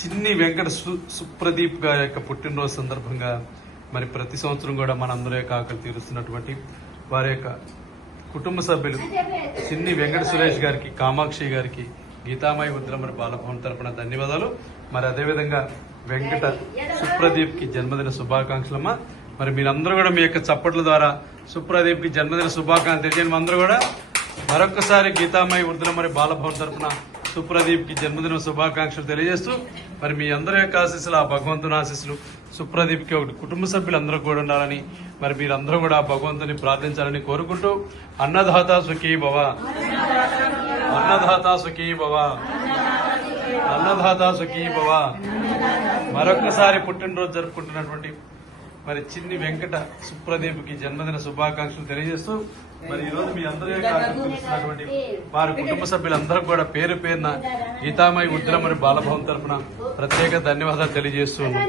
చిన్ని వెంకట సుప్రదీప్ గారి యొక్క పుట్టినరోజు సందర్భంగా మరి ప్రతి సంవత్సరం కూడా మనందరి యొక్క ఆకలి తీరుస్తున్నటువంటి వారి యొక్క కుటుంబ సభ్యులు చిన్ని వెంకట సురేష్ గారికి, కామాక్షి గారికి, గీతామాయి ఉద్రమరి బాలభవన్ తరపున ధన్యవాదాలు. మరి అదేవిధంగా వెంకట సుప్రదీప్ కి జన్మదిన శుభాకాంక్షలమ్మా. మరి మీరందరూ కూడా మీ యొక్క చప్పట్ల ద్వారా సుప్రదీప్ కి జన్మదిన శుభాకాంక్షలు తెలియజేయండి. అందరూ కూడా మరొకసారి గీతామాయి ఉద్రమరి బాలభవన్ తరపున సుప్రదీప్ కి జన్మదిన శుభాకాంక్షలు తెలియజేస్తూ మరి మీ అందరి యొక్క ఆశీస్సులు, ఆ భగవంతుని ఆశీస్సులు సుప్రదీప్ కి ఒకటి కుటుంబ సభ్యులందరూ కూడా ఉండాలని, మరి మీరందరూ కూడా ఆ భగవంతుని ప్రార్థించాలని కోరుకుంటూ అన్నదాత సుఖీ భవ, అన్నదాత సుఖీ భవ, అన్నదాత సుఖీ భవ. మరొకసారి పుట్టినరోజు జరుపుకుంటున్నటువంటి మరి చిన్ని వెంకట సుప్రదీప్ కి జన్మదిన శుభాకాంక్షలు తెలియజేస్తూ మరి ఈ రోజు మీ అందరి యొక్క వారి కుటుంబ సభ్యులందరూ కూడా పేరు పేరున గీతామయి ఉద్రమరి బాలభవన్ తరపున ప్రత్యేక ధన్యవాదాలు తెలియజేస్తూ ఉన్నాం.